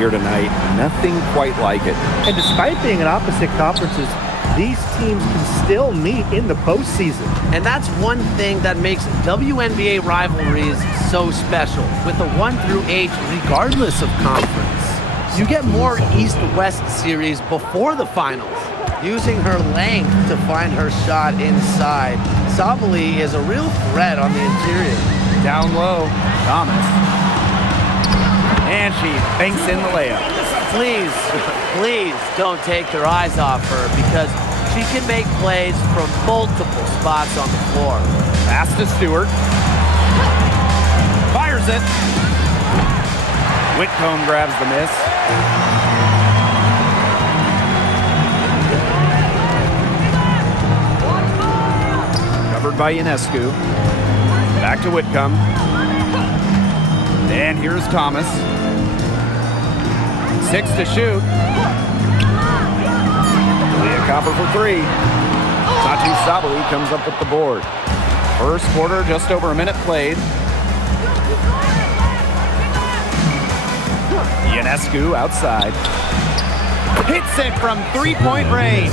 here tonight. Nothing quite like it. And despite being in opposite conferences, these teams can still meet in the postseason. And that's one thing that makes WNBA rivalries so special. With the 1 through 8, regardless of conference, you get more East-West series before the finals. Using her length to find her shot inside, Sabali is a real threat on the interior. Down low, Thomas. And she banks in the layup. Please don't take your eyes off her because she can make plays from multiple spots on the floor. Pass to Stewart. Fires it. Whitcomb grabs the miss. Covered by Ionescu. Back to Whitcomb. And here's Thomas. 6 to shoot. Leah Copper for 3. Tati Sabali comes up with the board. First quarter, just over a minute played. Ionescu outside. Hits it from three-point range.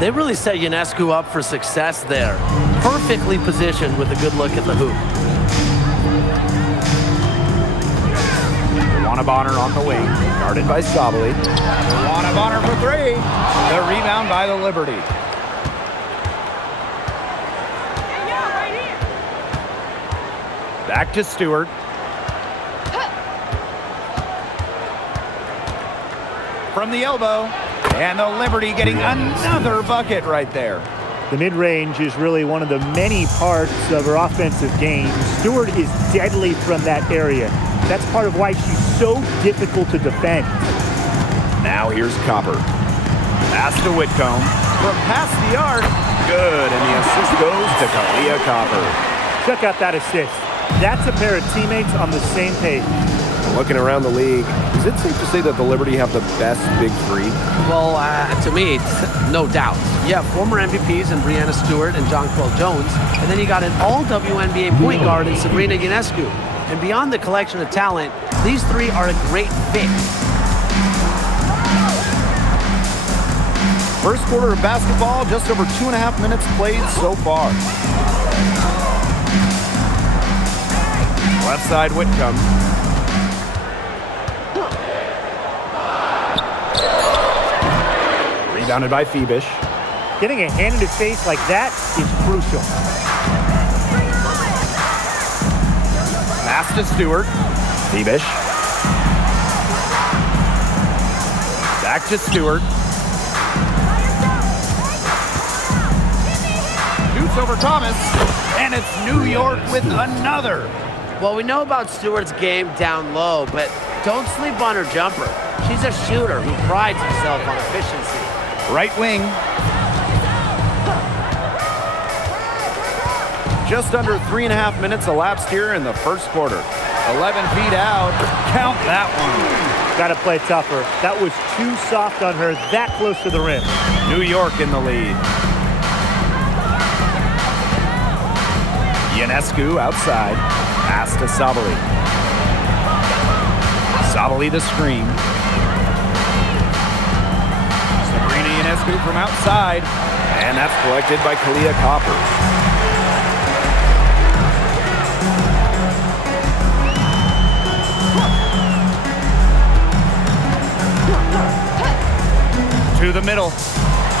They really set Ionescu up for success there. Perfectly positioned with a good look at the hoop. Luana Bonner on the wing, guarded by Sabali. Luana Bonner for 3. The rebound by the Liberty. Back to Stewart. From the elbow. And the Liberty getting another bucket right there. The mid-range is really one of the many parts of her offensive game. Stewart is deadly from that area. That's part of why she's so difficult to defend. Now here's Copper. Pass to Whitcomb. From past the arc. Good, and the assist goes to Kalia Copper. Check out that assist. That's a pair of teammates on the same page. Looking around the league, is it safe to say that the Liberty have the best big three? Well, to me, no doubt. You have former MVPs in Breanna Stewart and Jonquel Jones, and then you got an all-WNBA point guard in Sabrina Ionescu. And beyond the collection of talent, these three are a great fit. First quarter of basketball, just over 2.5 minutes played so far. Left side Whitcomb. Rebounded by Phoenix. Getting a hand in the face like that is crucial. Pass to Stewart. Phoenix. Back to Stewart. Shoots over Thomas. And it's New York with another. Well, we know about Stewart's game down low, but don't sleep on her jumper. She's a shooter who prides herself on efficiency. Right wing. Just under 3.5 minutes elapsed here in the first quarter. 11 feet out. Count that one. Got to play tougher. That was too soft on her, that close to the rim. New York in the lead. Ionescu outside. Pass to Sabali. Sabali the screen. Sabrina Ionescu from outside. And that's collected by Kalia Copper. To the middle.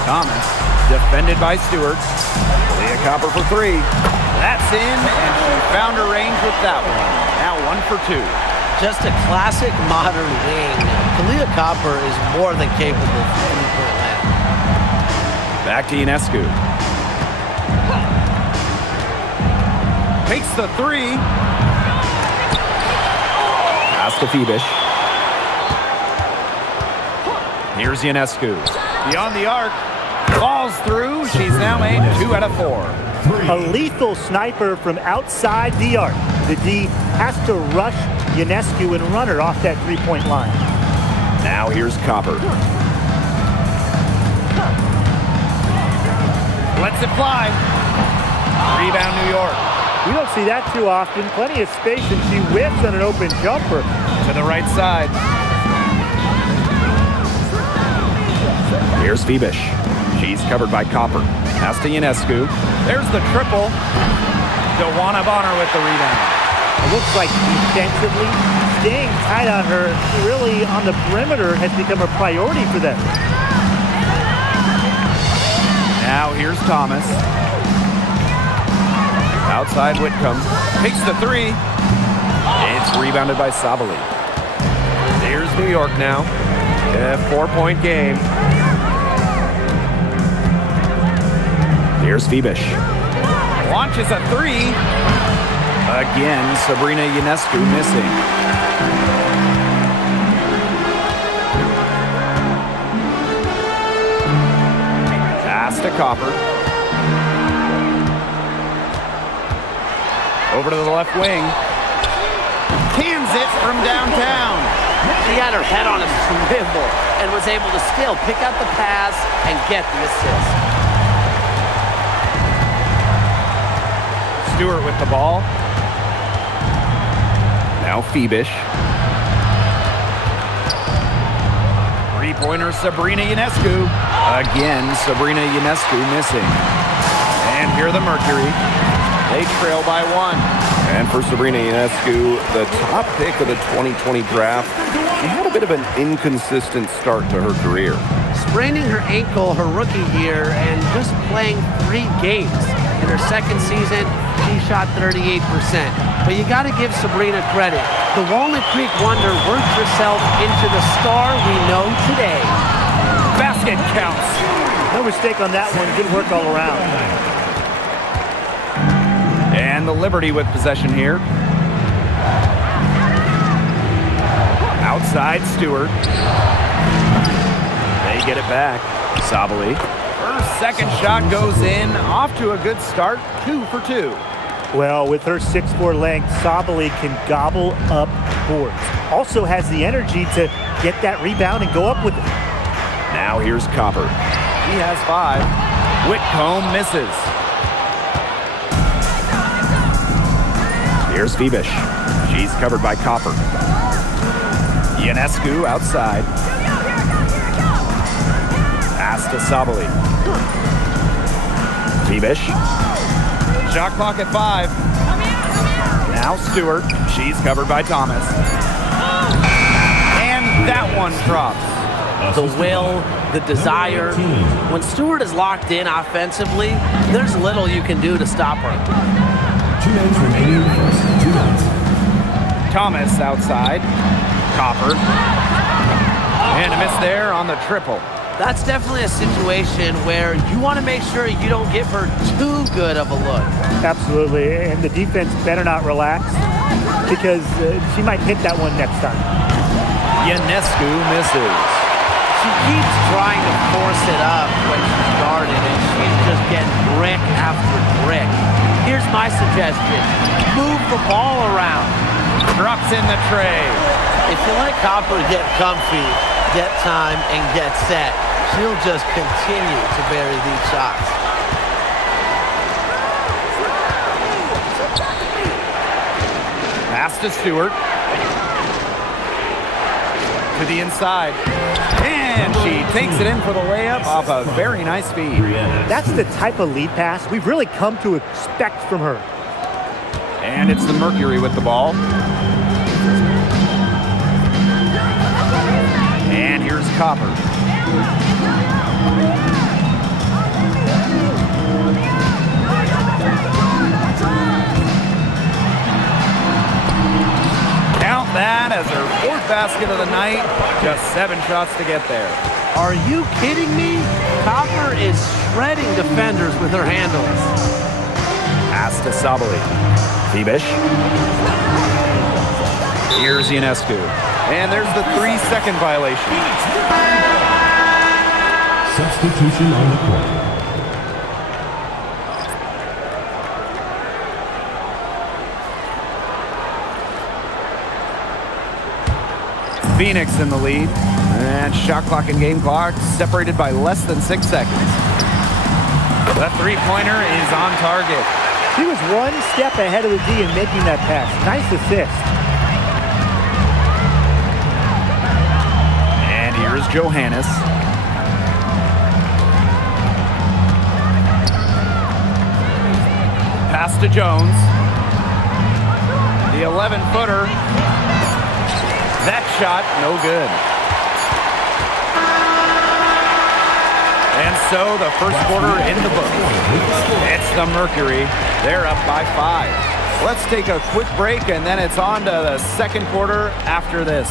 Thomas, defended by Stewart. Kalia Copper for 3. That's in, and she found her range with that one. Now 1 for 2. Just a classic modern wing. Kalia Copper is more than capable of three-point land. Back to Ionescu. Takes the 3. Pass to Phoenix. Here's Ionescu. Beyond the arc. Falls through. She's now made 2 out of 4. A lethal sniper from outside the arc. The D has to rush Ionescu and run her off that three-point line. Now here's Copper. Lets it fly. Rebound New York. We don't see that too often. Plenty of space, and she whiffs on an open jumper. To the right side. Here's Phoenix. She's covered by Copper. Pass to Ionescu. There's the triple. DeWanna Bonner with the rebound. It looks like defensively, staying tight on her, really on the perimeter, has become a priority for them. Now here's Thomas. Outside Whitcomb. Takes the three. It's rebounded by Sabali. Here's New York now. A 4-point game. Here's Phoenix. Launches a three. Again, Sabrina Ionescu missing. Pass to Copper. Over to the left wing. Cans it from downtown. She had her head on a swivel and was able to still pick up the pass and get the assist. Stewart with the ball. Now Phoenix. Three-pointer Sabrina Ionescu. Again, Sabrina Ionescu missing. And here the Mercury. They trail by one. And for Sabrina Ionescu, the top pick of the 2020 draft, she had a bit of an inconsistent start to her career. Spraining her ankle her rookie year and just playing 3 games. In her second season, she shot 38%. But you got to give Sabrina credit. The Walnut Creek Wonder worked herself into the star we know today. Basket counts. No mistake on that one. Good work all around. And the Liberty with possession here. Outside Stewart. They get it back. Sabali. Her second shot goes in. Off to a good start. 2 for 2. Well, with her 6'4" length, Sabali can gobble up boards. Also has the energy to get that rebound and go up with it. Now here's Copper. He has 5. Whitcomb misses. Here's Phoenix. She's covered by Copper. Ionescu outside. Pass to Sabali. Phoenix. Shot clock at 5. Now Stewart. She's covered by Thomas. And that one drops. The will, the desire. When Stewart is locked in offensively, there's little you can do to stop her. 2 minutes remaining first 2 minutes. Thomas outside. Copper. And a miss there on the triple. That's definitely a situation where you want to make sure you don't give her too good of a look. Absolutely, and the defense better not relax because she might hit that one next time. Ionescu misses. She keeps trying to force it up when she's guarded, and she's just getting brick after brick. Here's my suggestion. Move the ball around. Drops in the tray. If you let Copper get comfy, get time, and get set, she'll just continue to bury these shots. Pass to Stewart. To the inside. And she takes it in for the layup off a very nice feed. That's the type of lead pass we've really come to expect from her. And it's the Mercury with the ball. And here's Copper. Count that as her 4th basket of the night. Just 7 shots to get there. Are you kidding me? Copper is shredding defenders with her handles. Pass to Sabali. Phoenix. Here's Ionescu. And there's the 3-second violation. Substitution on the court. Phoenix in the lead. And shot clock and game clock separated by less than 6 seconds. The 3-pointer is on target. She was 1 step ahead of the D in making that pass. Nice assist. And here's Johannes. to Jones. The 11-footer. That shot, no good. And so the first quarter in the books. It's the Mercury. They're up by 5. Let's take a quick break, and then it's on to the second quarter after this.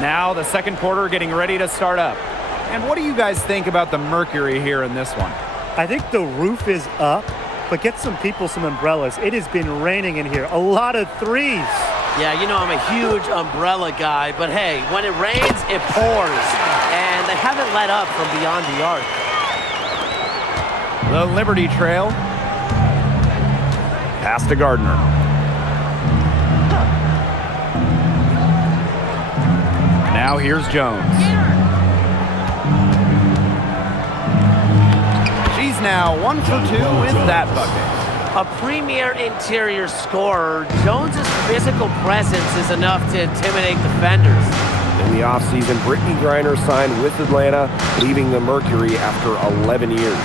Now the second quarter getting ready to start up. And what do you guys think about the Mercury here in this one? I think the roof is up, but get some people some umbrellas. It has been raining in here. A lot of threes. Yeah, you know I'm a huge umbrella guy, but hey, when it rains, it pours. And they haven't let up from beyond the arc. The Liberty Trail. Pass to Gardner. Now here's Jones. She's now 1 for 2 with that bucket. A premier interior scorer, Jones's physical presence is enough to intimidate defenders. In the offseason, Brittany Griner signed with Atlanta, leaving the Mercury after 11 years.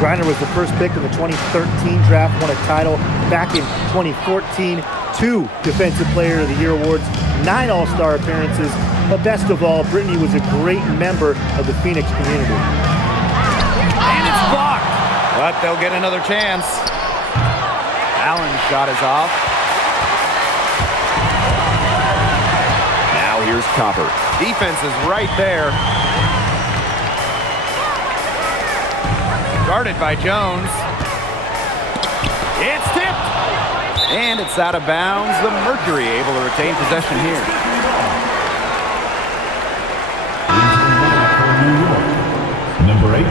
Griner was the first pick in the 2013 draft, won a title back in 2014, 2 Defensive Player of the Year awards, 9 All-Star appearances, but best of all, Brittany was a great member of the Phoenix community. And it's blocked, but they'll get another chance. Allen's shot is off. Now here's Copper. Defense is right there. Guarded by Jones. It's tipped. And it's out of bounds. The Mercury able to retain possession here. Number 18.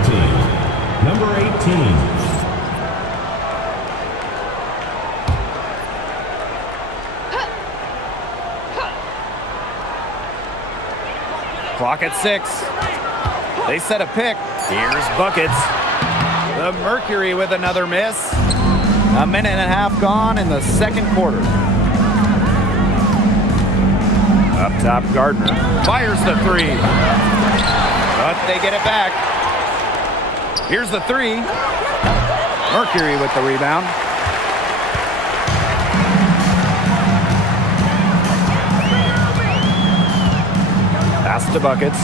Number 18. Clock at 6. They set a pick. Here's buckets. The Mercury with another miss. A minute and a half gone in the second quarter. Up top, Gardner fires the 3. But they get it back. Here's the 3. Mercury with the rebound. Pass to buckets.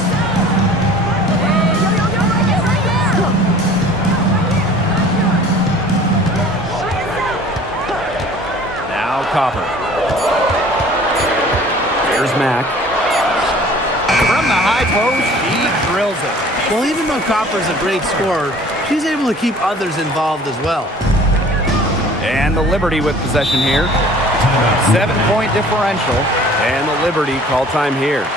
Now Copper. Here's Mack. From the high post, he drills it. Well, even though Copper's a great scorer, she's able to keep others involved as well. And the Liberty with possession here. 7-point differential. And the Liberty call time here.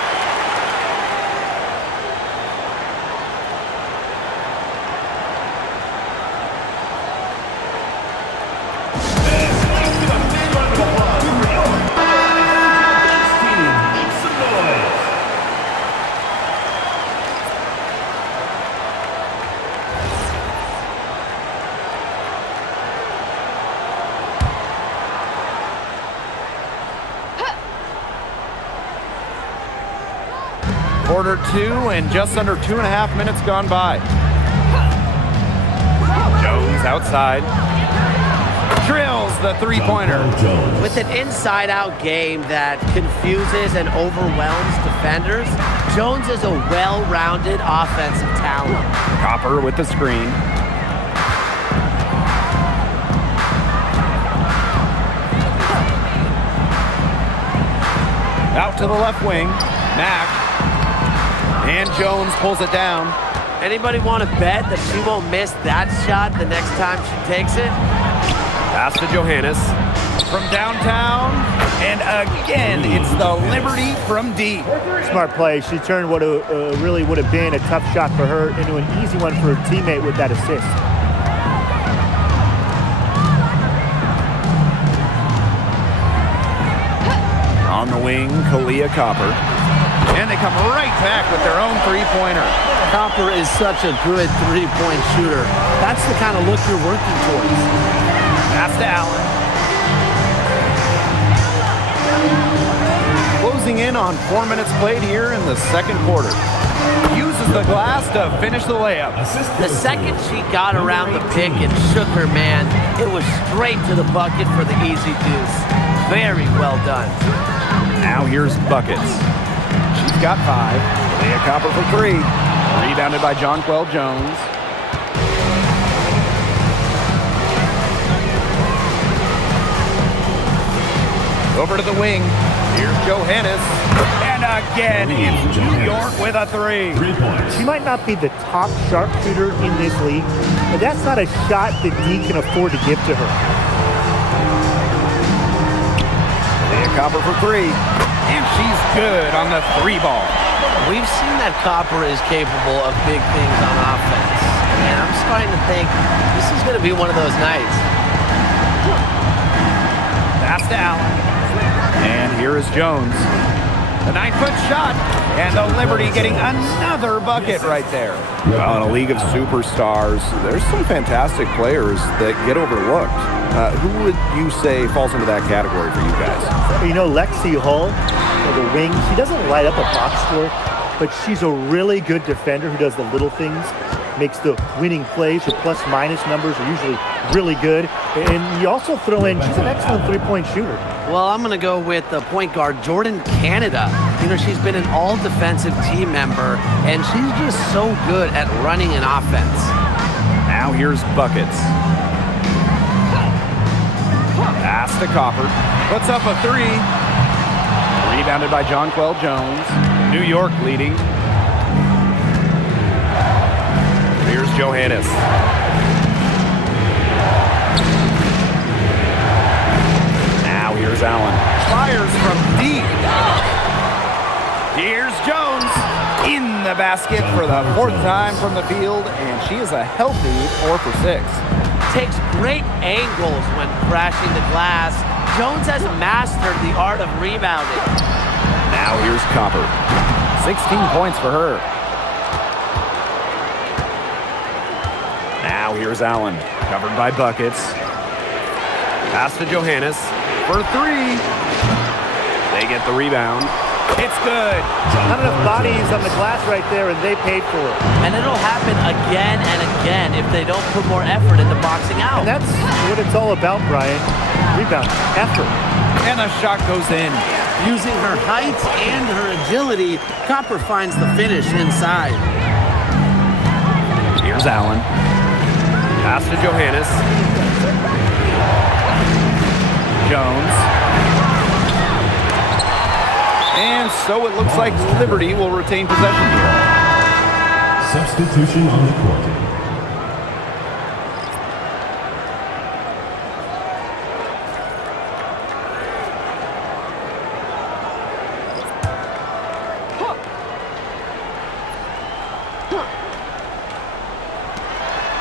Quarter 2 and just under 2.5 minutes gone by. Jones outside. Drills the 3-pointer. With an inside-out game that confuses and overwhelms defenders, Jones is a well-rounded offensive talent. Copper with the screen. Out to the left wing. Mack. And Jones pulls it down. Anybody want to bet that she won't miss that shot the next time she takes it? Pass to Johannes. From downtown. And again, it's the Liberty from deep. Smart play. She turned what really would have been a tough shot for her into an easy one for her teammate with that assist. On the wing, Kalia Copper. And they come right back with their own three-pointer. Copper is such a good three-point shooter. That's the kind of look you're working towards. Pass to Allen. Closing in on 4 minutes played here in the second quarter. Uses the glass to finish the layup. The second she got around the pick and shook her man, it was straight to the bucket for the easy deuce. Very well done. Now here's buckets. She's got 5. Leah Copper for 3. Rebounded by Jonquel Jones. Over to the wing. Here's Johannes. And again, it's New York with a 3. 3 points. She might not be the top sharpshooter in this league, but that's not a shot that D can afford to give to her. Leah Copper for 3. And she's good on the 3 ball. We've seen that Copper is capable of big things on offense. And I'm starting to think this is going to be one of those nights. Pass to Allen. And here is Jones. The 9-foot shot. And the Liberty getting another bucket right there. Well, in a league of superstars, there's some fantastic players that get overlooked. Who would you say falls into that category for you guys? You know, Lexi Hull, the wing, she doesn't light up a box score, but she's a really good defender who does the little things, makes the winning plays. Her plus-minus numbers are usually really good. And you also throw in, she's an excellent three-point shooter. Well, I'm going to go with the point guard, Jordan Canada. You know, she's been an all-defensive team member, and she's just so good at running an offense. Now here's buckets. Pass to Copper. Puts up a 3. Rebounded by Jonquel Jones. New York leading. Here's Johannes. Now here's Allen. Fires from deep. Here's Jones in the basket for the 4th time from the field, and she is a healthy 4 for 6. Takes great angles when crashing the glass. Jones has mastered the art of rebounding. Now here's Copper. 16 points for her. Now here's Allen, covered by buckets. Pass to Johannes for 3. They get the rebound. It's good. Not enough bodies on the glass right there, and they paid for it. And it'll happen again and again if they don't put more effort into boxing out. And that's what it's all about, Brian. Rebound, effort. And the shot goes in. Using her height and her agility, Copper finds the finish inside. Here's Allen. Pass to Johannes. Jones. And so it looks like Liberty will retain possession here. Substitution on the court.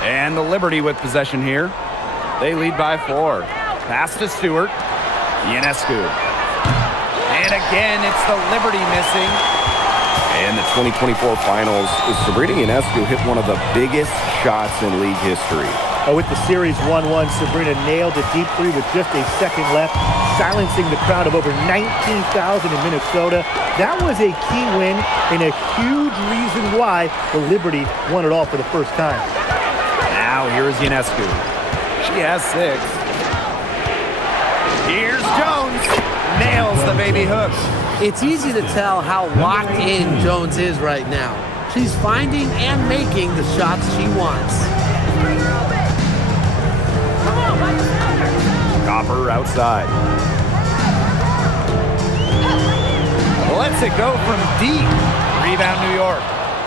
And the Liberty with possession here. They lead by 4. Pass to Stewart. Ionescu. And again, it's the Liberty missing. And the 2024 finals, Sabrina Ionescu hit one of the biggest shots in league history. With the series 1-1, Sabrina nailed a deep 3 with just a second left, silencing the crowd of over 19,000 in Minnesota. That was a key win and a huge reason why the Liberty won it all for the first time. Now here's Ionescu. She has 6. Here's Jones. Nails the baby hook. It's easy to tell how locked in Jones is right now. She's finding and making the shots she wants. Copper outside. Lets it go from deep. Rebound New York.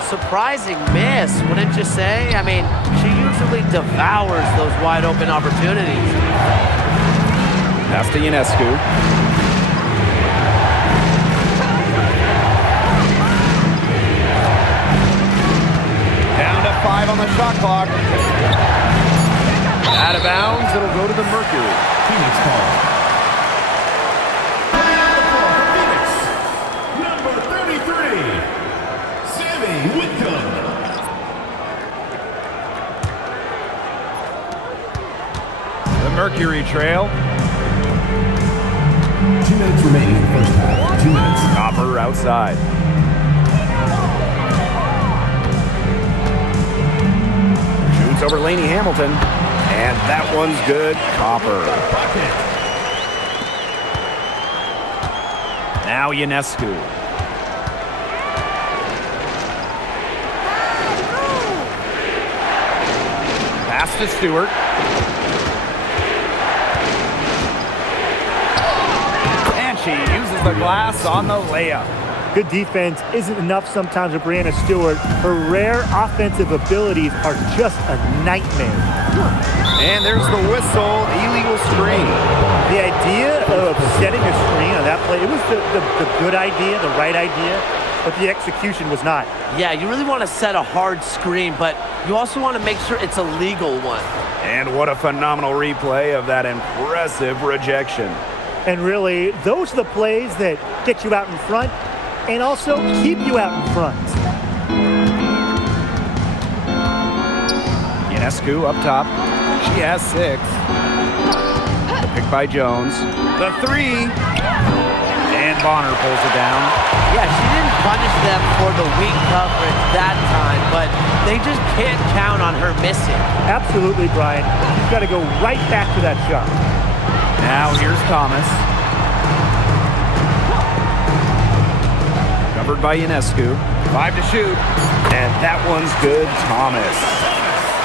Surprising miss, wouldn't you say? I mean, she usually devours those wide open opportunities. Pass to Ionescu. Down to 5 on the shot clock. Out of bounds, it'll go to the Mercury. Phoenix ball. Phoenix, number 33. Mercury trail. 2 minutes remaining in the first half. 2 minutes. Copper outside. Shoots over Laney Hamilton. And that one's good. Copper. Now Ionescu. Pass to Stewart. And she uses the glass on the layup. Good defense isn't enough sometimes with Brianna Stewart. Her rare offensive abilities are just a nightmare. And there's the whistle, illegal screen. The idea of setting a screen on that play, it was the good idea, the right idea, but the execution was not. Yeah, you really want to set a hard screen, but you also want to make sure it's a legal one. And what a phenomenal replay of that impressive rejection. And really, those are the plays that get you out in front and also keep you out in front. Ionescu up top. She has 6. The pick by Jones. The 3. And Bonner pulls it down. Yeah, she didn't punish them for the weak coverage that time, but they just can't count on her missing. Absolutely, Brian. You've got to go right back to that shot. Now here's Thomas. Covered by Ionescu. 5 to shoot. And that one's good. Thomas.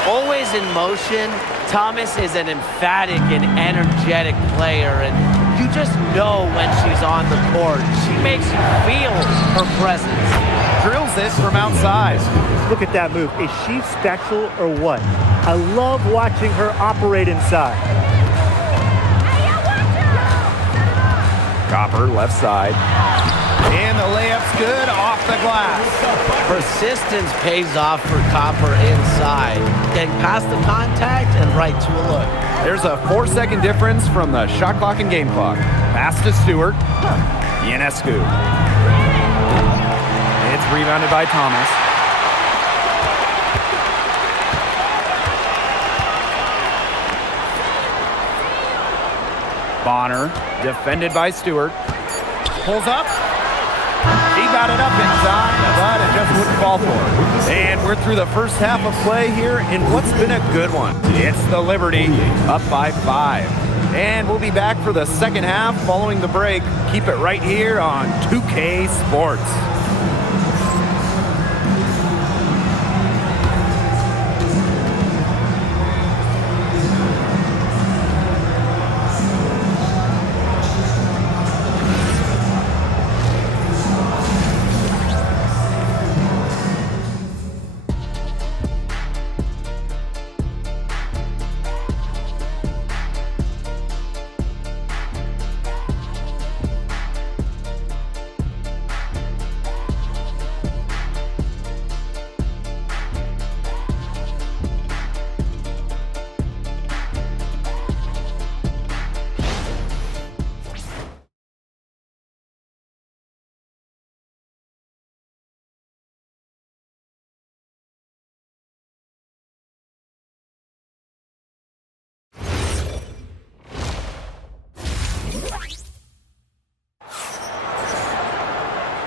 Always in motion, Thomas is an emphatic and energetic player, and you just know when she's on the court. She makes you feel her presence. Drills it from outside. Look at that move. Is she special or what? I love watching her operate inside. Copper left side. And the layup's good off the glass. Persistence pays off for Copper inside. Getting past the contact and right to a look. There's a 4-second difference from the shot clock and game clock. Pass to Stewart. Ionescu. It's rebounded by Thomas. Bonner, defended by Stewart. Pulls up. He got it up in time, but it just wouldn't fall for her. And we're through the first half of play here in what's been a good one. It's the Liberty, up by 5. And we'll be back for the second half following the break. Keep it right here on 2K Sports.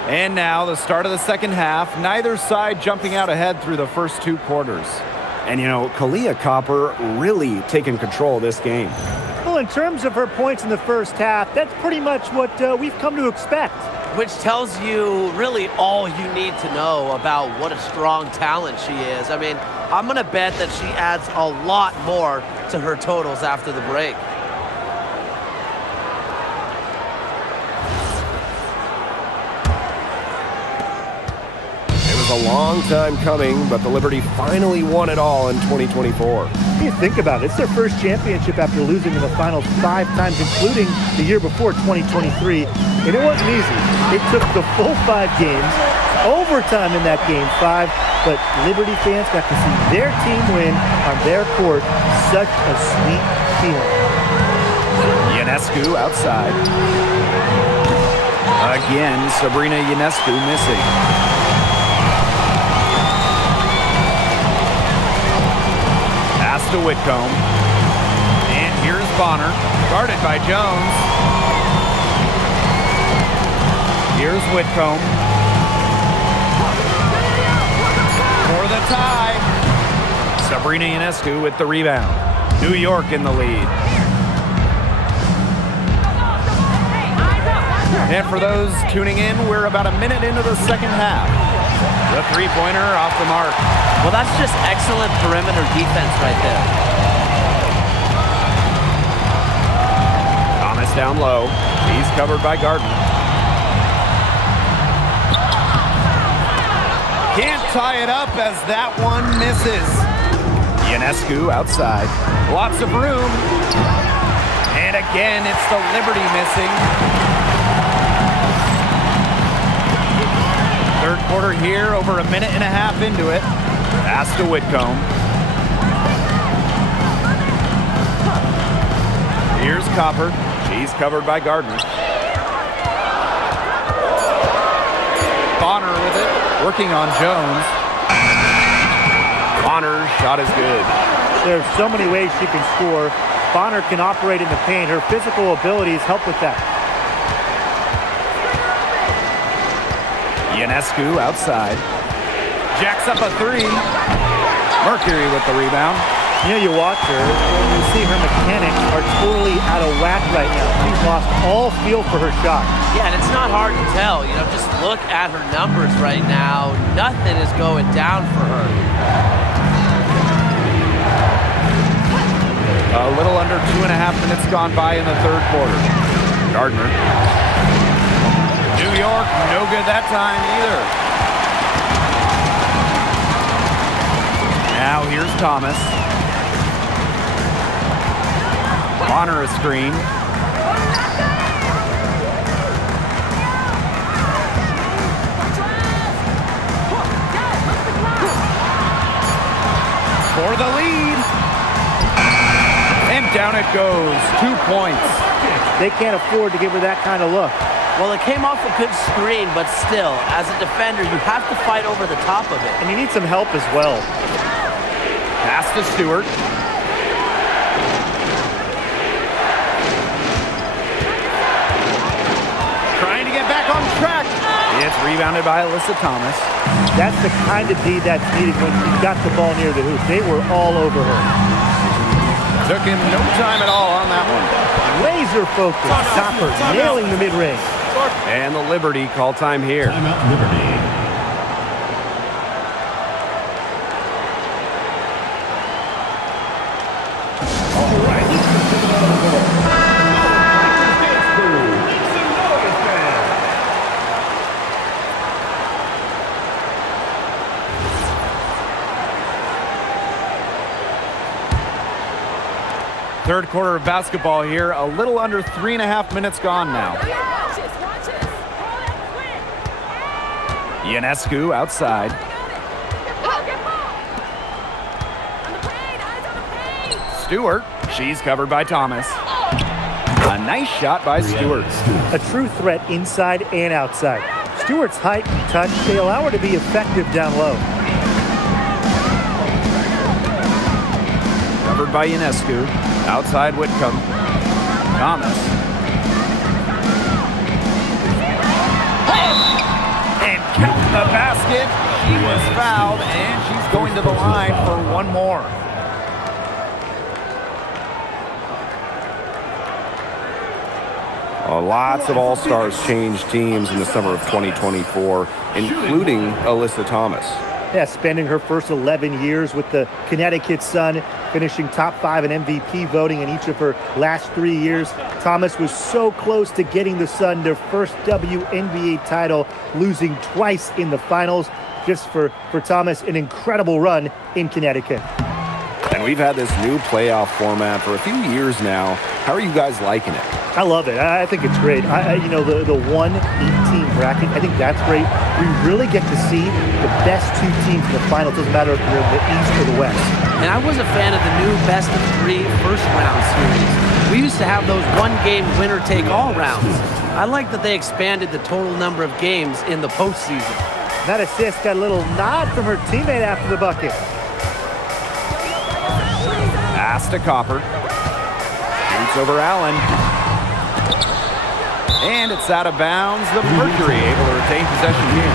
And now the start of the second half. Neither side jumping out ahead through the first 2 quarters. And, you know, Kalia Copper really taking control of this game. Well, in terms of her points in the first half, that's pretty much what we've come to expect. Which tells you really all you need to know about what a strong talent she is. I mean, I'm going to bet that she adds a lot more to her totals after the break. A long time coming, but the Liberty finally won it all in 2024. You think about it, it's their first championship after losing in the finals 5 times, including the year before, 2023. And it wasn't easy. It took the full 5 games, overtime in that game 5, but Liberty fans got to see their team win on their court. Such a sweet feeling. Ionescu outside. Again, Sabrina Ionescu missing. To Whitcomb. And here's Bonner, guarded by Jones. Here's Whitcomb. For the tie. Sabrina Ionescu with the rebound. New York in the lead. And for those tuning in, we're about a minute into the second half. The three-pointer off the mark. Well, that's just excellent perimeter defense right there. Thomas down low. He's covered by Gardner. Can't tie it up as that one misses. Ionescu outside. Lots of room. And again, it's the Liberty missing. Third quarter here, over a minute and a half into it. Pass to Whitcomb. Here's Copper. She's covered by Gardner. Bonner with it, working on Jones. Bonner's shot is good. There's so many ways she can score. Bonner can operate in the paint. Her physical abilities help with that. Ionescu outside. Jacks up a three. Mercury with the rebound. You know, you watch her, and you see her mechanics are totally out of whack right now. She's lost all feel for her shot. Yeah, and it's not hard to tell. You know, just look at her numbers right now. Nothing is going down for her. A little under 2.5 minutes gone by in the third quarter. Gardner. New York, no good that time either. Now here's Thomas. Bonner a screen. For the lead. And down it goes. 2 points. They can't afford to give her that kind of look. Well, it came off a good screen, but still, as a defender, you have to fight over the top of it. And you need some help as well. Pass to Stewart. Trying to get back on track. It's rebounded by Alyssa Thomas. That's the kind of D that's needed when she got the ball near the hoop. They were all over her. Took him no time at all on that one. Laser focus. Copper nailing the mid-range. And the Liberty call time here. Timeout Liberty. Third quarter of basketball here. A little under 3.5 minutes gone now. Ionescu outside. Stewart. She's covered by Thomas. A nice shot by Stewart. A true threat inside and outside. Stewart's height and touch, they allow her to be effective down low. Covered by Ionescu. Outside Whitcomb. Thomas. And count the basket. She was fouled, and she's going to the line for one more. Lots of All-Stars changed teams in the summer of 2024, including Alyssa Thomas. Yeah, spending her first 11 years with the Connecticut Sun, finishing top 5 in MVP voting in each of her last 3 years. Thomas was so close to getting the Sun their first WNBA title, losing twice in the finals. Just for Thomas, an incredible run in Connecticut. And we've had this new playoff format for a few years now. How are you guys liking it? I love it. I think it's great. You know, the 1-8 bracket, I think that's great. We really get to see the best 2 teams in the final. It doesn't matter if you're in the East or the West. And I was a fan of the new best-of-3 first-round series. We used to have those one-game winner-take-all rounds. I like that they expanded the total number of games in the postseason. That assist got a little nod from her teammate after the bucket. Pass to Copper. Shoots Gets over Allen. And it's out of bounds. The Mercury able to retain possession here.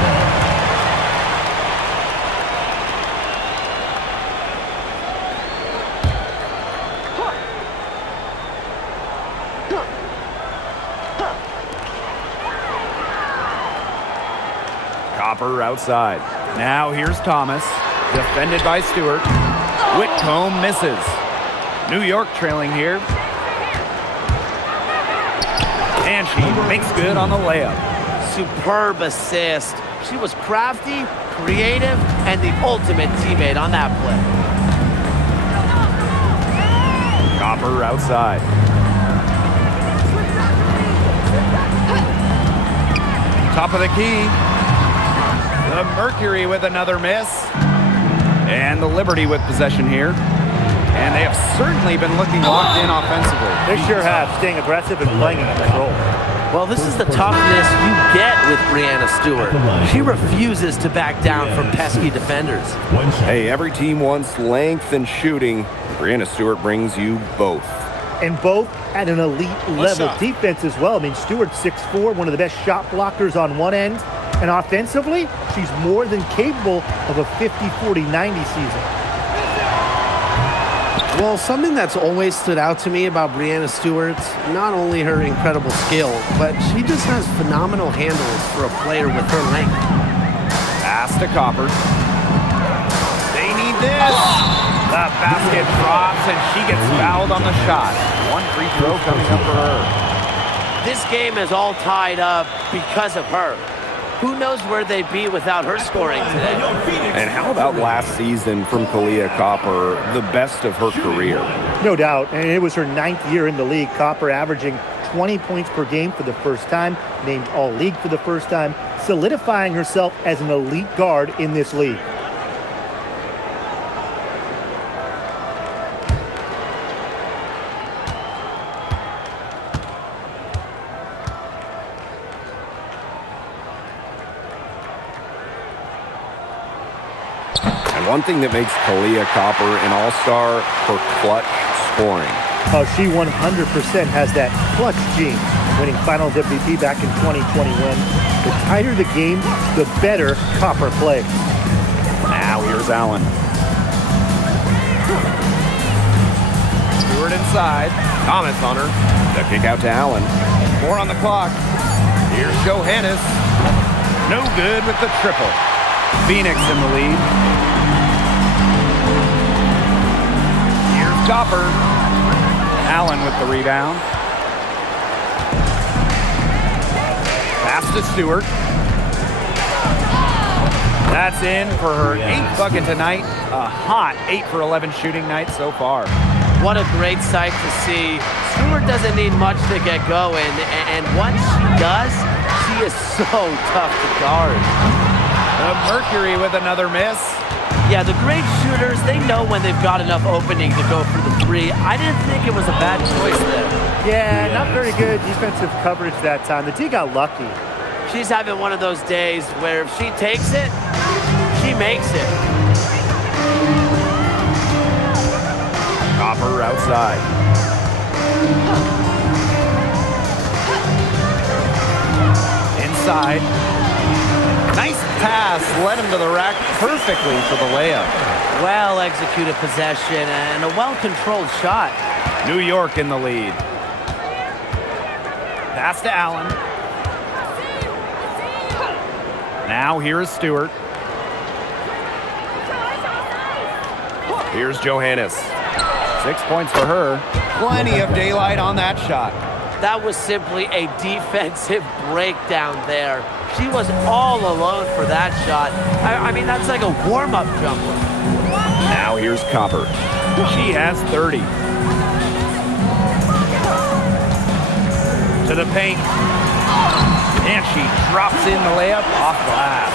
Copper outside. Now here's Thomas. Defended by Stewart. Whitcomb misses. New York trailing here. And she makes good on the layup. Superb assist. She was crafty, creative, and the ultimate teammate on that play. Copper outside. Top of the key. The Mercury with another miss. And the Liberty with possession here. And they have certainly been looking locked in offensively. They sure have, staying aggressive and playing in control. Well, this is the toughness you get with Breanna Stewart. She refuses to back down from pesky defenders. Hey, every team wants length and shooting. Breanna Stewart brings you both. And both at an elite level defense as well. I mean, Stewart's 6'4", one of the best shot blockers on one end. And offensively, she's more than capable of a 50-40-90 season. Well, something that's always stood out to me about Breanna Stewart, not only her incredible skill, but she just has phenomenal handles for a player with her length. Pass to Copper. They need this. The basket drops and she gets fouled on the shot. One free throw coming up for her. This game is all tied up because of her. Who knows where they'd be without her scoring today? And how about last season from Kalia Copper, the best of her career? No doubt, and it was her 9th year in the league. Copper averaging 20 points per game for the first time, named All-League for the first time, solidifying herself as an elite guard in this league. One thing that makes Kalia Copper an all-star, her clutch scoring. Oh, she 100% has that clutch gene, winning Finals MVP back in 2021. The tighter the game, the better Copper plays. Now here's Allen. Stewart inside. Thomas on her. The kick out to Allen. 4 on the clock. Here's Johannes. No good with the triple. Phoenix in the lead. Copper. Allen with the rebound. Pass to Stewart. That's in for her 8th bucket tonight. A hot 8 for 11 shooting night so far. What a great sight to see. Stewart doesn't need much to get going, and once she does, she is so tough to guard. The Mercury with another miss. Yeah, the great shooters, they know when they've got enough opening to go for the three. I didn't think it was a bad choice there. Yeah, not very good defensive coverage that time. The D got lucky. She's having one of those days where if she takes it, she makes it. Copper outside. Inside. Nice pass, led him to the rack perfectly for the layup. Well-executed possession and a well-controlled shot. New York in the lead. Pass to Allen. Now here's Stewart. Here's Johannes. 6 points for her. Plenty of daylight on that shot. That was simply a defensive breakdown there. She was all alone for that shot. I mean, that's like a warm-up jumper. Now here's Copper. She has 30. To the paint. And she drops in the layup off glass.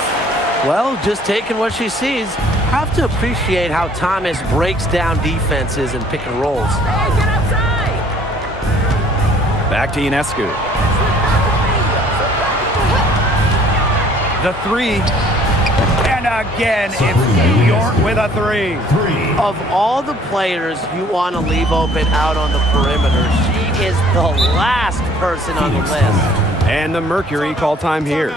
Well, just taking what she sees. Have to appreciate how Thomas breaks down defenses and pick and rolls. Back to Ionescu. The three. And again, it's New York with a three. Of all the players you want to leave open out on the perimeter, she is the last person on the Phoenix list. timeout. And the Mercury call time here.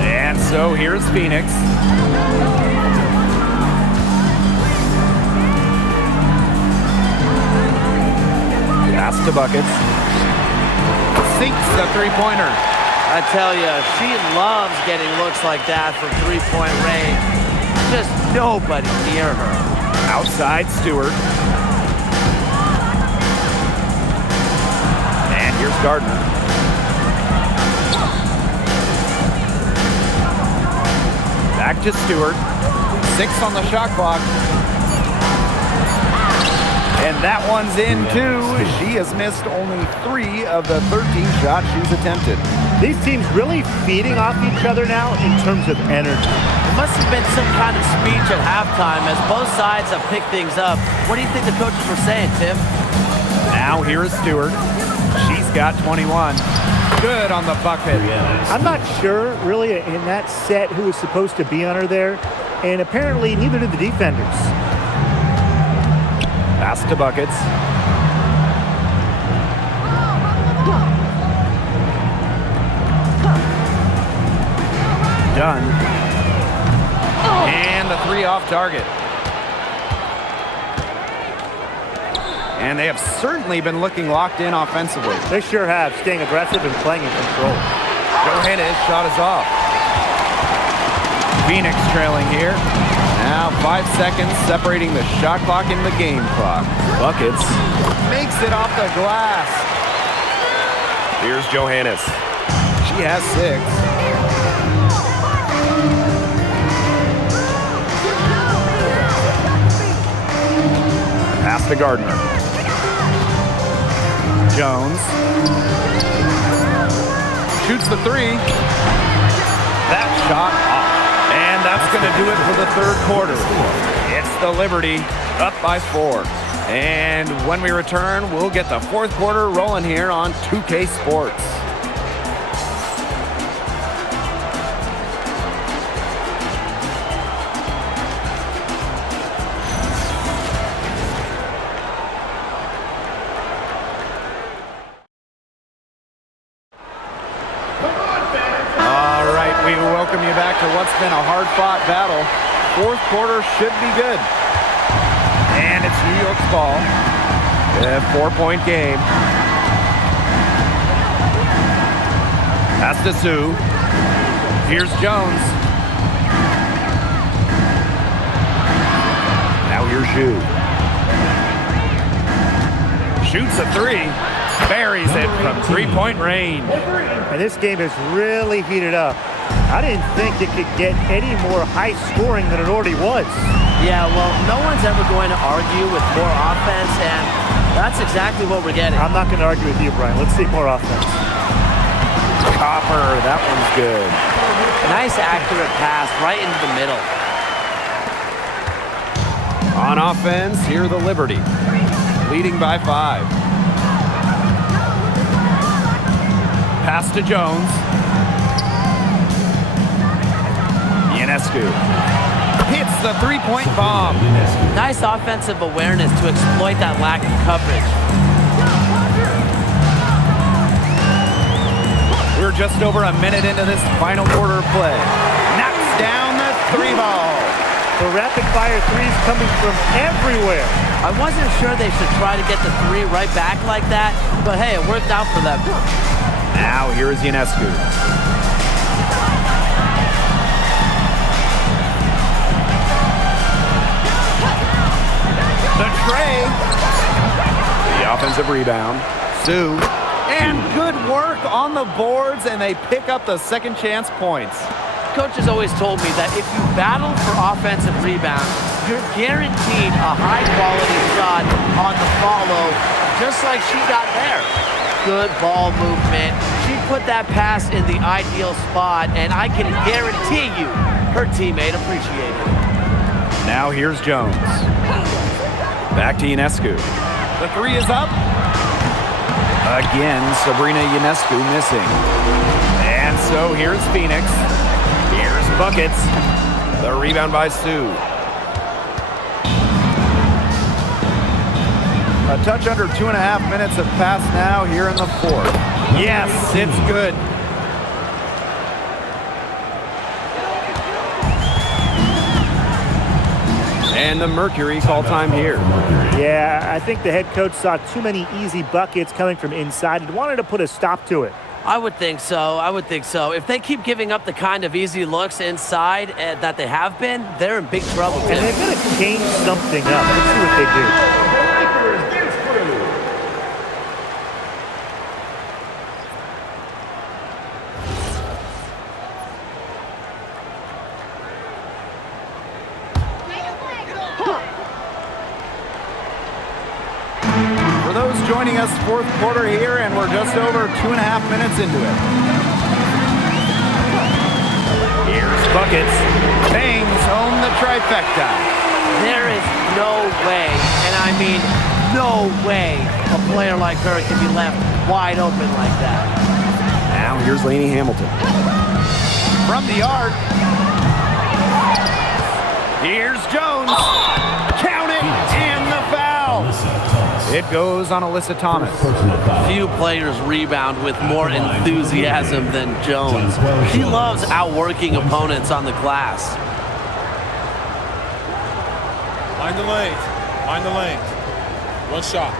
And so here's Phoenix. Pass to Buckets. Sinks the three-pointer. I tell you, she loves getting looks like that from three-point range. Just nobody near her. Outside Stewart. And here's Gardner. Back to Stewart. 6 on the shot clock. And that one's in too. She has missed only 3 of the 13 shots she's attempted. These teams really feeding off each other now in terms of energy. It must have been some kind of speech at halftime as both sides have picked things up. What do you think the coaches were saying, Tim? Now here is Stewart. She's got 21. Good on the bucket. I'm not sure, really, in that set who was supposed to be on her there, and apparently neither did the defenders. Pass to Buckets. Done. And the 3 off target. And they have certainly been looking locked in offensively. They sure have, staying aggressive and playing in control. Johannes shot is off. Phoenix trailing here. Now 5 seconds separating the shot clock and the game clock. Buckets makes it off the glass. Here's Johannes. She has 6. Pass to Gardner. Jones shoots the 3. That shot off. And that's going to do it for the third quarter. It's the Liberty up by 4. And when we return, we'll get the fourth quarter rolling here on 2K Sports. We welcome you back to what's been a hard-fought battle. Fourth quarter should be good. And it's New York's ball. A 4-point game. Pass to Sue. Here's Jones. Now here's Zhu. Shoots a 3. Buries it from three-point range. And this game has really heated up. I didn't think it could get any more high scoring than it already was. Yeah, well, no one's ever going to argue with more offense, and that's exactly what we're getting. I'm not going to argue with you, Brian. Let's see more offense. Copper, that one's good. Nice accurate pass right into the middle. On offense, here are the Liberty, leading by 5. Pass to Jones. Ionescu hits the three-point bomb. Nice offensive awareness to exploit that lack of coverage. We're just over a minute into this final quarter play. Knocks down the 3 ball. The rapid-fire threes coming from everywhere. I wasn't sure they should try to get the 3 right back like that, but hey, it worked out for them. Now here is Ionescu. The tray. The offensive rebound. Sue. And good work on the boards, and they pick up the second chance points. Coach has always told me that if you battle for offensive rebounds, you're guaranteed a high-quality shot on the follow, just like she got there. Good ball movement. She put that pass in the ideal spot, and I can guarantee you her teammate appreciated it. Now here's Jones. Back to Ionescu. The three is up. Again, Sabrina Ionescu missing. And so here's Phoenix. Here's buckets. The rebound by Sue. A touch under 2.5 minutes have passed now here in the fourth. Yes, it's good. And the Mercury call time here. Yeah, I think the head coach saw too many easy buckets coming from inside and wanted to put a stop to it. I would think so. If they keep giving up the kind of easy looks inside that they have been, they're in big trouble. And they're going to change something up. Let's see what they do. For those joining us, fourth quarter here, and we're just over 2.5 minutes into it. Here's buckets. Bangs home the trifecta. There is no way, and I mean no way, a player like her can be left wide open like that. Now here's Lainey Hamilton. From the arc. Here's Jones. Count it, and the foul. It goes on Alyssa Thomas. Few players rebound with more enthusiasm than Jones. She loves outworking opponents on the glass. Mind the lanes. Mind the lanes. One shot.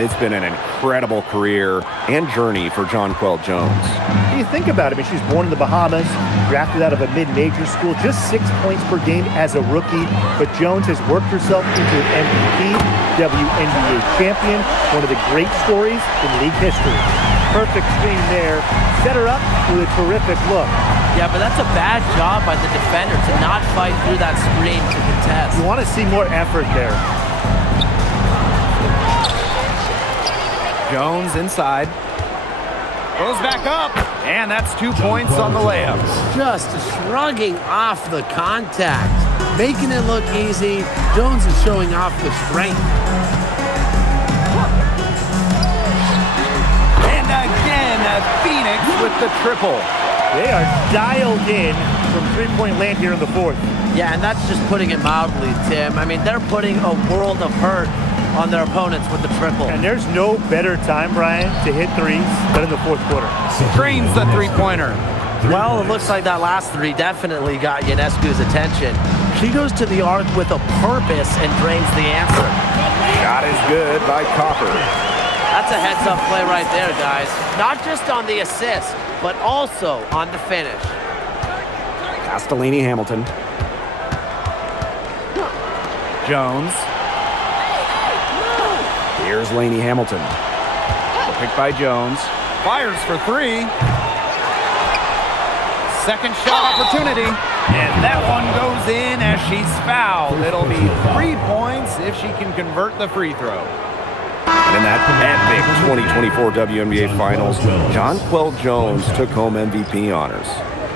It's been an incredible career and journey for Jonquel Jones. You think about it, I mean, she's born in the Bahamas, drafted out of a mid-major school, just 6 points per game as a rookie. But Jones has worked herself into an MVP, WNBA champion, one of the great stories in league history. Perfect screen there. Set her up with a terrific look. Yeah, but that's a bad job by the defender to not fight through that screen to contest. You want to see more effort there. Jones inside. Goes back up. And that's 2 points on the layup. Just shrugging off the contact. Making it look easy. Jones is showing off the strength. And again, Phoenix with the triple. They are dialed in from three-point land here in the fourth. Yeah, and that's just putting it mildly, Tim. I mean, they're putting a world of hurt on their opponents with the triple. And there's no better time, Brian, to hit threes than in the fourth quarter. Drains the three-pointer. Well, it looks like that last three definitely got Ionescu's attention. She goes to the arc with a purpose and drains the answer. Shot is good by Copper. That's a heads-up play right there, guys. Not just on the assist, but also on the finish. Pass to Lainey Hamilton. Jones. Here's Lainey Hamilton. Picked by Jones. Fires for three. Second shot opportunity. And that one goes in as she's fouled. It'll be 3 points if she can convert the free throw. And in that epic 2024 WNBA Finals, Jonquel Jones took home MVP honors.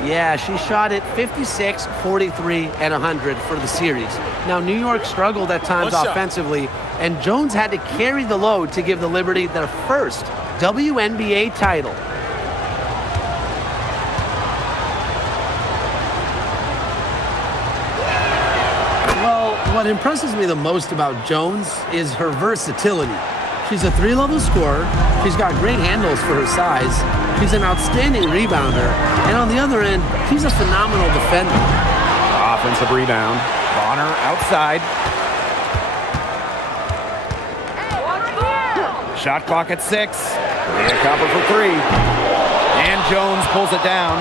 Yeah, she shot it 56, 43, and 100 for the series. Now, New York struggled at times offensively, and Jones had to carry the load to give the Liberty their first WNBA title. Well, what impresses me the most about Jones is her versatility. She's a three-level scorer. She's got great handles for her size. She's an outstanding rebounder. And on the other end, she's a phenomenal defender. Offensive rebound. Bonner outside. Shot clock at 6. Leah Copper for 3. And Jones pulls it down.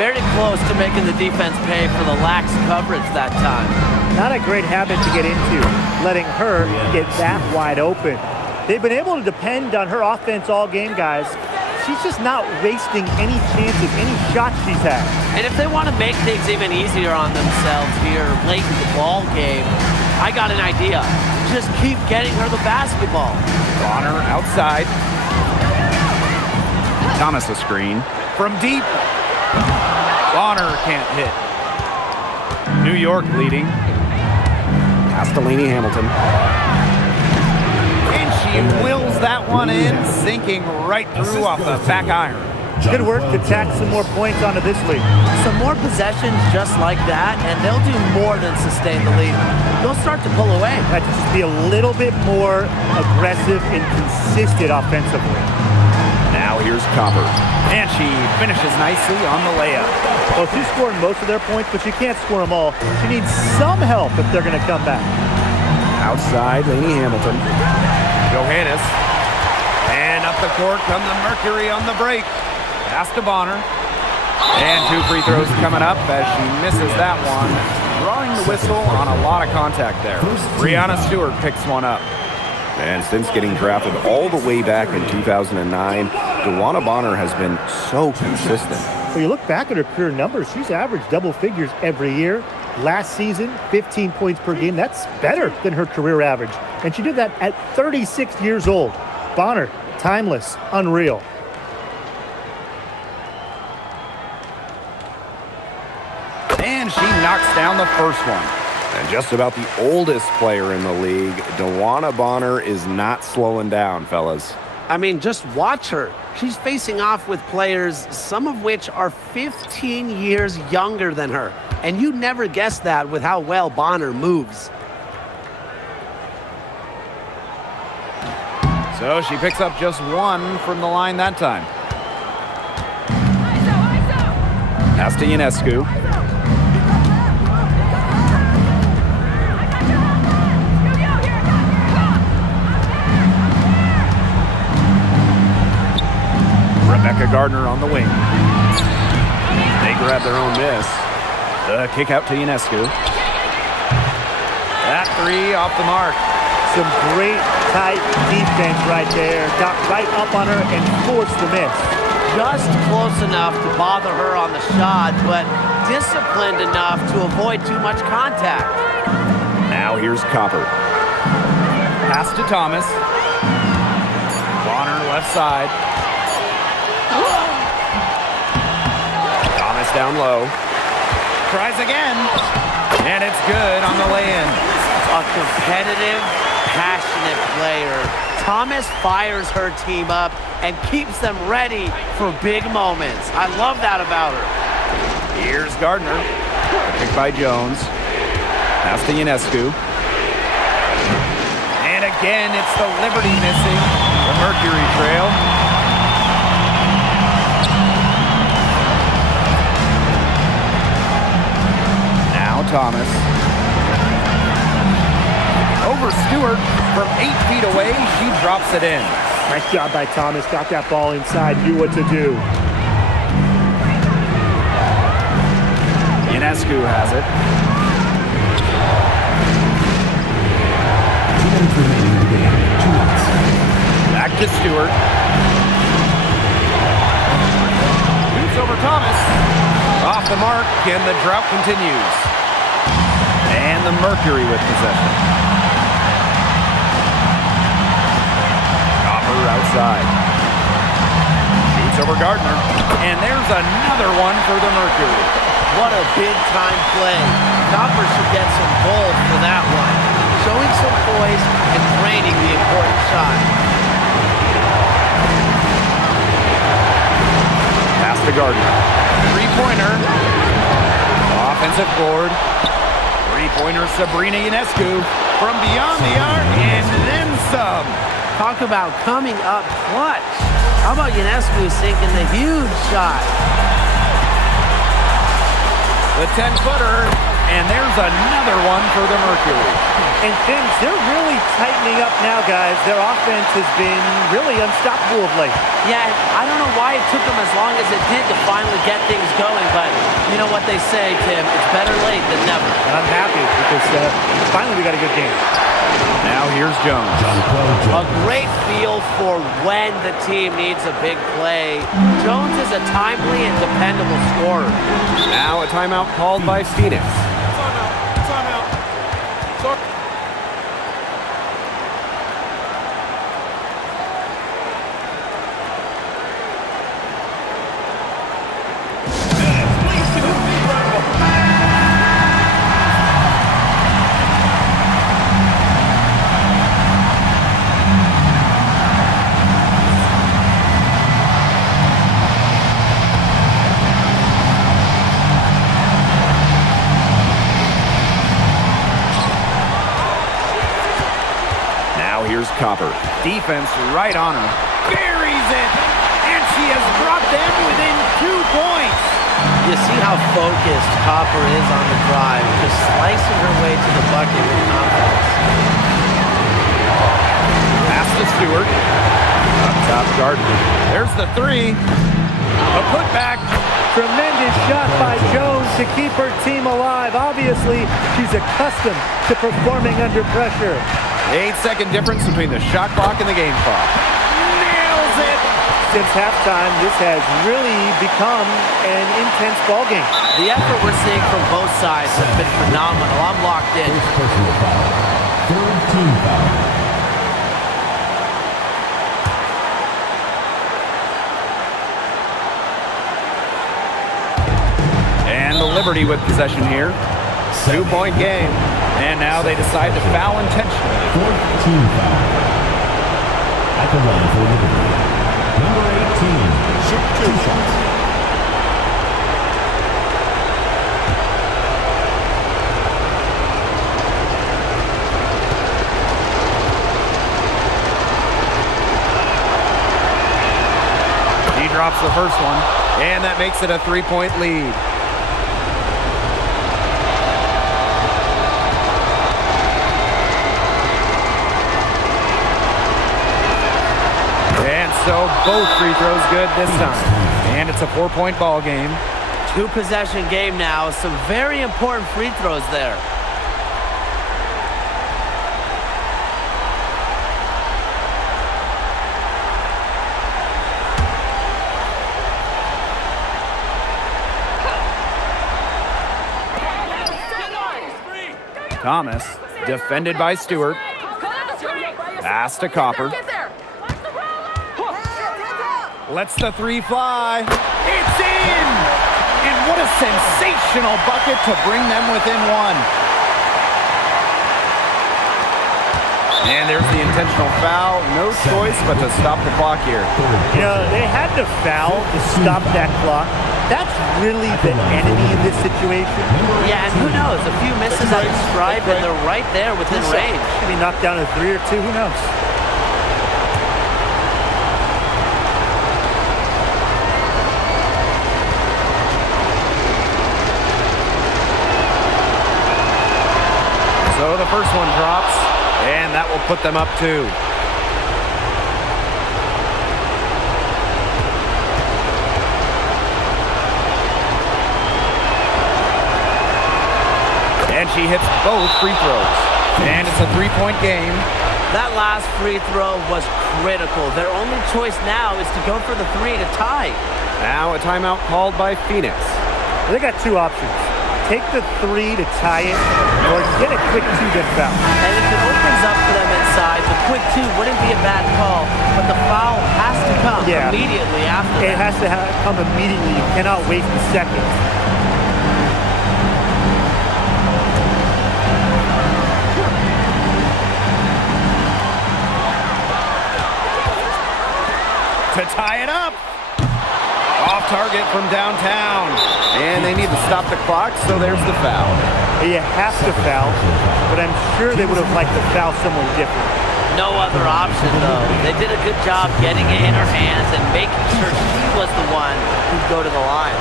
Very close to making the defense pay for the lax coverage that time. Not a great habit to get into, letting her get that wide open. They've been able to depend on her offense all game, guys. She's just not wasting any chances, any shots she's had. And if they want to make things even easier on themselves here late in the ball game, I got an idea. Just keep getting her the basketball. Bonner outside. Thomas a screen. From deep. Bonner can't hit. New York leading. Pass to Lainey Hamilton. And she wills that one in, sinking right through off the back iron. Good work to tack some more points onto this lead. Some more possessions just like that, and they'll do more than sustain the lead. They'll start to pull away. Have to just be a little bit more aggressive and consistent offensively. Now here's Copper. And she finishes nicely on the layup. Well, she's scoring most of their points, but she can't score them all. She needs some help if they're going to come back. Outside, Lainey Hamilton. Johannes. And up the court come the Mercury on the break. Pass to Bonner. And 2 free throws coming up as she misses that one. Drawing the whistle on a lot of contact there. Brianna Stewart picks one up. And since getting drafted all the way back in 2009, DeWanna Bonner has been so consistent. When you look back at her career numbers, she's averaged double figures every year. Last season, 15 points per game. That's better than her career average. And she did that at 36 years old. Bonner, timeless, unreal. And she knocks down the first one. And just about the oldest player in the league, DeWanna Bonner is not slowing down, fellas. I mean, just watch her. She's facing off with players, some of which are 15 years younger than her. And you'd never guess that with how well Bonner moves. So she picks up just one from the line that time. Pass to Ionescu. Rebecca Gardner on the wing. They grab their own miss. The kick out to Ionescu. That 3 off the mark. Some great tight defense right there. Got right up on her and forced the miss. Just close enough to bother her on the shot, but disciplined enough to avoid too much contact. Now here's Copper. Pass to Thomas. Bonner left side. Thomas down low. Tries again. And it's good on the lay-in. A competitive, passionate player. Thomas fires her team up and keeps them ready for big moments. I love that about her. Here's Gardner. Picked by Jones. Pass to Ionescu. And again, it's the Liberty missing. The Mercury trail. Now Thomas. Over Stewart from 8 feet away. She drops it in. Nice job by Thomas. Got that ball inside, knew what to do. Ionescu has it. 2 minutes remaining in the game. 2 minutes. Back to Stewart. Shoots over Thomas. Off the mark, and the drought continues. And the Mercury with possession. Copper outside. Shoots over Gardner. And there's another one for the Mercury. What a big-time play. Copper should get some gold for that one. Showing some poise and draining the important shot. Pass to Gardner. Three-pointer. Offensive board. Three-pointer Sabrina Ionescu from beyond the arc and then some. Talk about coming up clutch. How about Ionescu sinking the huge shot? The 10-footer and there's another one for the Mercury. And things, they're really tightening up now, guys. Their offense has been really unstoppable of late. Yeah, I don't know why it took them as long as it did to finally get things going, but you know what they say, Tim, it's better late than never. And I'm happy because finally we got a good game. Now here's Jones. A great feel for when the team needs a big play. Jones is a timely and dependable scorer. Now a timeout called by Phoenix. Timeout. Sorry. Here's Copper. Defense right on her. Buries it, and she has brought them within 2 points. You see how focused Copper is on the drive, just slicing her way to the bucket with confidence. Pass to Stewart. Up top, Gardner. There's the three. A putback. Tremendous shot by Jones to keep her team alive. Obviously, she's accustomed to performing under pressure. 8-second difference between the shot clock and the game clock. Nails it. Since halftime, this has really become an intense ball game. The effort we're seeing from both sides has been phenomenal. I'm locked in. First personal foul. Third team foul. And the Liberty with possession here. 2-point game. And now they decide to foul intentionally. Fourth team foul. At the line for Liberty. Number 18. Shoot 2 shots. He drops the first one, and that makes it a 3-point lead. So both free throws good this time. And it's a 4-point ball game. 2-possession game now. Some very important free throws there. Thomas, defended by Stewart. Pass to Copper. Lets the three fly. It's in! And what a sensational bucket to bring them within 1. And there's the intentional foul. No choice but to stop the clock here. You know, they had to foul to stop that clock. That's really the enemy in this situation. Yeah, and who knows? A few misses out of stride, and they're right there within range. Maybe knocked down a 3 or 2, who knows? So the first one drops, and that will put them up 2. And she hits both free throws. And it's a 3-point game. That last free throw was critical. Their only choice now is to go for the 3 to tie. Now a timeout called by Phoenix. They got 2 options. Take the 3 to tie it, or get a quick 2 to foul. And if it opens up for them inside, the quick 2 wouldn't be a bad call, but the foul has to come immediately after It has to come immediately. You cannot waste a second. To tie it up. Off target from downtown. And they need to stop the clock, so there's the foul. You have to foul, but I'm sure they would have liked to foul someone different. No other option, though. They did a good job getting it in her hands and making sure she was the one who'd go to the line.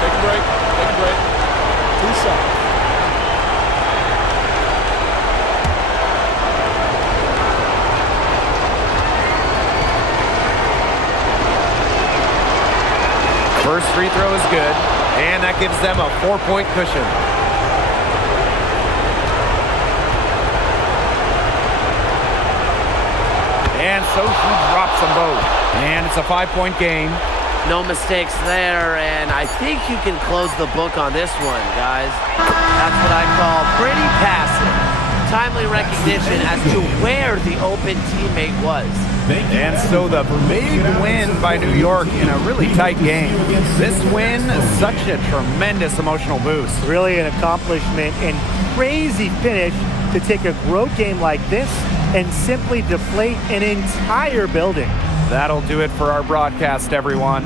Take a break. Take a break. 2 shots. First free throw is good, and that gives them a 4-point cushion. And so she drops them both. And it's a 5-point game. No mistakes there, and I think you can close the book on this one, guys. That's what I call pretty passive. Timely recognition as to where the open teammate was. And so the big win by New York in a really tight game. This win, such a tremendous emotional boost. Really an accomplishment and crazy finish to take a road game like this and simply deflate an entire building. That'll do it for our broadcast, everyone.